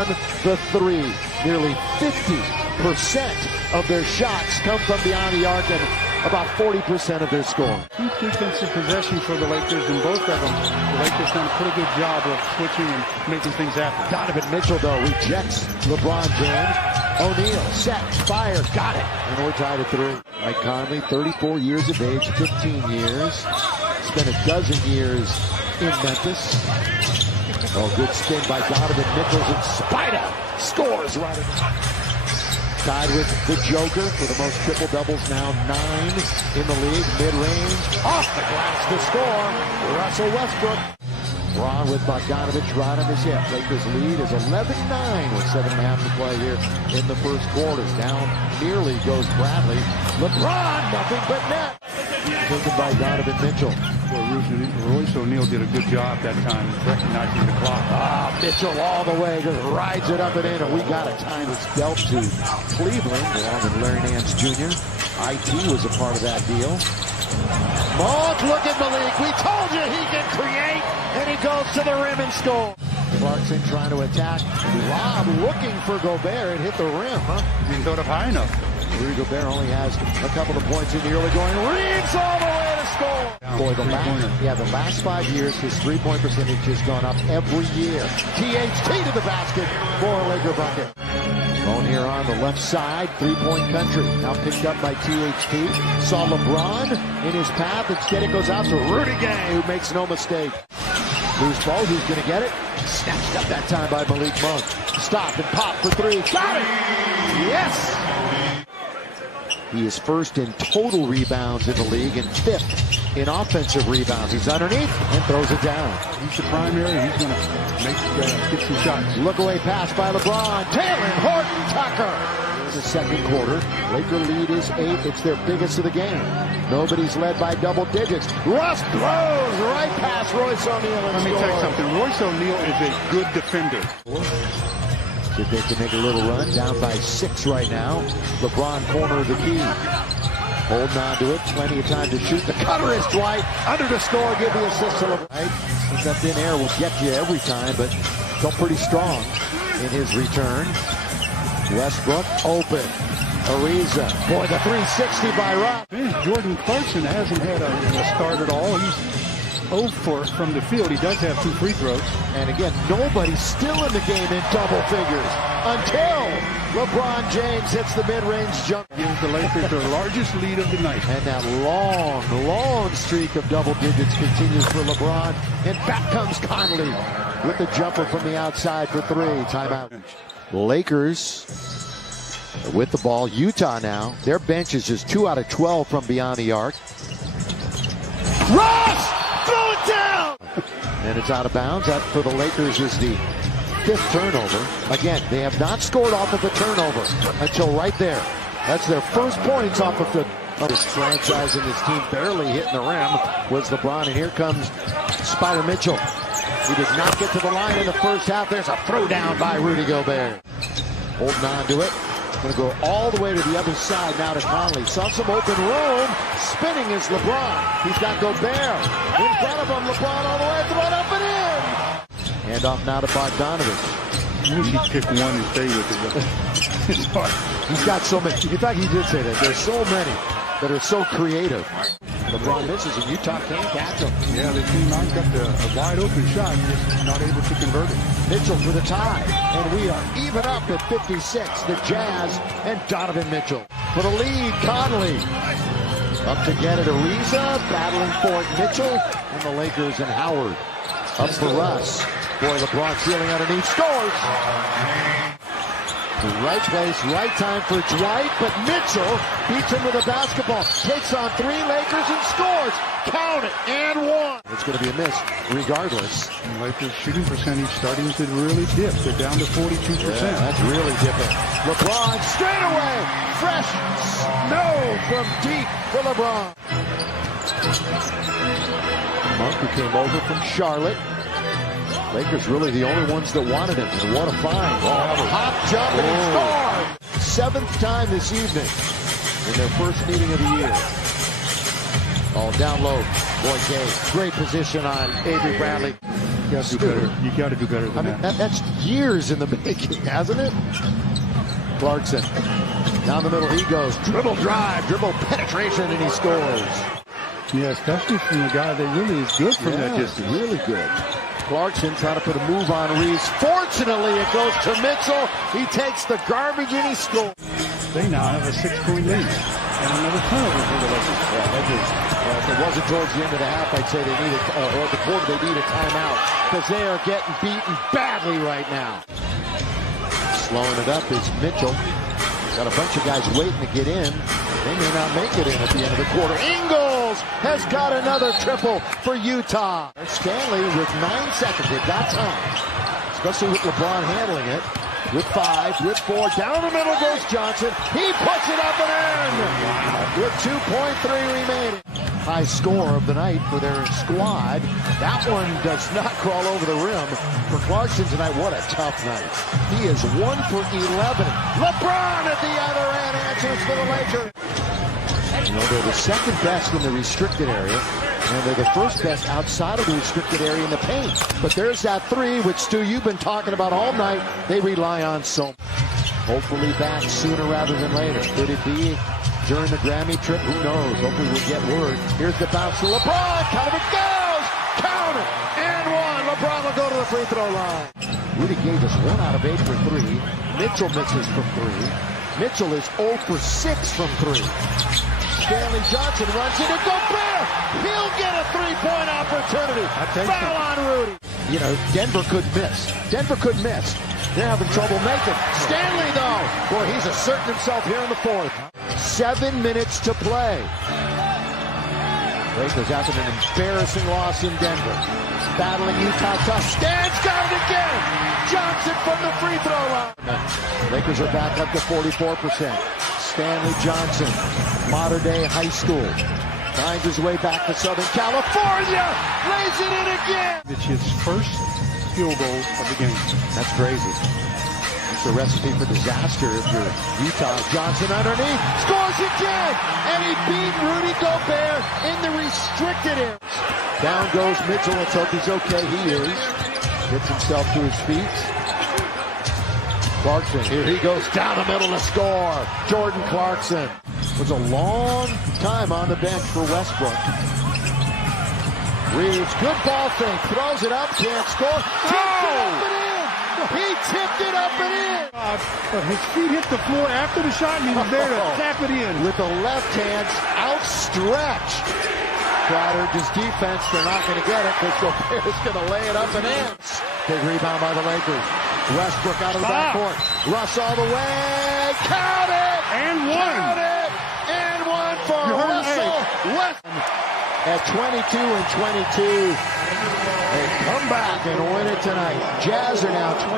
on the three. Nearly 50% of their shots come from beyond the arc and about 40% of their score. Huge defensive possession for the Lakers, and both of them, the Lakers done a pretty good job of switching and making things happen. Donovan Mitchell, though, rejects LeBron James. O'Neal, set, fire, got it. And we're tied at 3. Mike Conley, 34 years of age, 15 years. Spent a dozen years in Memphis. Oh, good spin by Donovan Mitchell, and Spider scores right at the tied with the Joker for the most triple-doubles now, 9 in the league, mid-range, off the glass to score, Russell Westbrook. Braun with Bogdanovich right on his hip. Lakers lead is 11-9 with 7.5 to play here in the first quarter. Down nearly goes Bradley. LeBron, nothing but net. Taken by Donovan Mitchell. Well, Royce O'Neal did a good job that time recognizing the clock. Mitchell all the way, just rides it up and in, and we got a time that's dealt to Cleveland, along with Larry Nance Jr. IT was a part of that deal. Monk, look at Malik. We told you he can create, and he goes to the rim and scores. Clarkson trying to attack. Rob looking for Gobert. It hit the rim, huh? Didn't throw it up high enough. Rudy Gobert only has a couple of points in the early going. Reeves all the way to score. Boy, the last 5 years, his three-point percentage has gone up every year. THT to the basket for a Laker bucket. Bone here on the left side, three-point country. Now picked up by THT. Saw LeBron in his path. Instead it goes out to Rudy Gay, who makes no mistake. Loose ball, who's going to get it? Snatched up that time by Malik Monk. Stop and pop for 3. Got it! Yes! He is first in total rebounds in the league and 5th in offensive rebounds. He's underneath and throws it down. He's the primary. He's going to get some shots. Look away pass by LeBron. Taylor Horton Tucker. It's the second quarter. Laker lead is 8. It's their biggest of the game. Nobody's led by double digits. Russ throws right past Royce O'Neal. Let me tell you something. Royce O'Neal is a good defender. See if they can make a little run. Down by 6 right now. LeBron corner of the key. Holding on to it. Plenty of time to shoot. The cutter is Dwight. Under the score. Give the assist to LeBron. Right? I think that thin air will get you every time, but felt pretty strong in his return. Westbrook open. Ariza. Boy, the 360 by Rob. Jordan Clarkson hasn't had a start at all. He's 0 from the field. He does have 2 free throws. And again, nobody's still in the game in double figures until LeBron James hits the mid-range jump. Gives the Lakers their largest lead of the night. And that long streak of double digits continues for LeBron. And back comes Conley with the jumper from the outside for 3. Timeout. Lakers with the ball. Utah now. Their bench is just 2 out of 12 from beyond the arc. Ross! Throw it down! And it's out of bounds. That for the Lakers is the 5th turnover. Again, they have not scored off of a turnover until right there. That's their first points off of this franchise, and this team barely hitting the rim was LeBron. And here comes Spider Mitchell. He did not get to the line in the first half. There's a throwdown by Rudy Gobert. Holding on to it. Going to go all the way to the other side now to Conley. Saw some open room. Spinning is LeBron. He's got Gobert. In front of him, LeBron all the way. Throw it up and in. Hand off now to Bogdanovich. You wish he'd pick one and stay with it. It's hard. He's got so many. In fact, he did say that. There's so many that are so creative. LeBron misses and Utah can't catch him. Yeah, the team now got a wide open shot, just not able to convert it. Mitchell for the tie, and we are even up at 56. The Jazz and Donovan Mitchell. For the lead, Conley. Up to get it, Ariza, battling for it, Mitchell, and the Lakers and Howard. Up for Russ. Boy, LeBron feeling underneath, scores. The right place, right time for Dwight, but Mitchell beats him with a basketball. Takes on 3 Lakers and scores. Count it, and 1. It's going to be a miss, regardless. The Lakers shooting percentage starting to really dip. They're down to 42%. Yeah, that's really dipping. LeBron straight away. Fresh snow from deep for LeBron. Monk, who came over from Charlotte. Lakers really the only ones that wanted him, and what a find. Hop, jump, and he scored. 7th time this evening in their first meeting of the year. All down low. Boy, Gay. Great position on Avery Bradley. got to do better. You got to do better than that. That's years in the making, hasn't it? Clarkson down the middle. He goes dribble drive, dribble penetration, and he scores. Yeah, especially from a guy that really is good from that distance. Really good. Clarkson trying to put a move on Reeves. Fortunately, it goes to Mitchell. He takes the garbage and he scores. They now have a 6-point lead and another turnover for the Lakers. If it wasn't towards the end of the half, I'd say they need or the quarter, they need a timeout because they are getting beaten badly right now. Slowing it up is Mitchell. Got a bunch of guys waiting to get in. They may not make it in at the end of the quarter. Ingles has got another triple for Utah. Stanley with 9 seconds. They've got time, especially with LeBron handling it. With 5, with 4, down the middle goes Johnson. He puts it up and in. With 2.3 remaining. High score of the night for their squad. That one does not crawl over the rim for Clarkson tonight. What a tough night. He is 1 for 11. LeBron at the other end answers for the Lakers. You know, they're the second best in the restricted area, and they're the first best outside of the restricted area in the paint. But there's that 3, which, Stu, you've been talking about all night. They rely on so much. Hopefully back sooner rather than later. Could it be during the Grammy trip? Who knows? Hopefully we'll get word. Here's the bounce to LeBron. Count it goes! Count it! And 1. LeBron will go to the free throw line. Rudy gave us 1 out of 8 for 3. Mitchell misses from 3. Mitchell is 0 for 6 from 3. Stanley Johnson runs into Gobert. He'll get a 3-point opportunity. Foul on Rudy. You know, Denver could miss. Denver could miss. They're having trouble making. Stanley, though, boy, he's asserting himself here in the 4th. 7 minutes to play. Lakers after an embarrassing loss in Denver. Battling Utah tough. Stan's got it again. Johnson from the free throw line. Lakers are back up to 44%. Stanley Johnson, modern day high school, finds his way back to Southern California, lays it in again. It's his first field goal of the game. That's crazy. It's a recipe for disaster if you're Utah. Johnson underneath, scores again, and he beat Rudy Gobert in the restricted area. Down goes Mitchell. Let's hope he's okay. He is. Gets himself to his feet. Clarkson, here he goes down the middle to score. Jordan Clarkson was a long time on the bench for Westbrook. Reeves, good ball fake, throws it up, can't score. Tipped it up and in. He tipped it up and in. His feet hit the floor after the shot, and he was there to tap it in. With the left hand outstretched. Crowder, just defense, they're not going to get it because Gobert is going to lay it up and in. Big rebound by the Lakers. Westbrook out of the backcourt. Russ all the way. Count it! And 1. Count it! And 1 for Russell Westbrook. At 22 and 22. They come back and win it tonight. Jazz are now 20.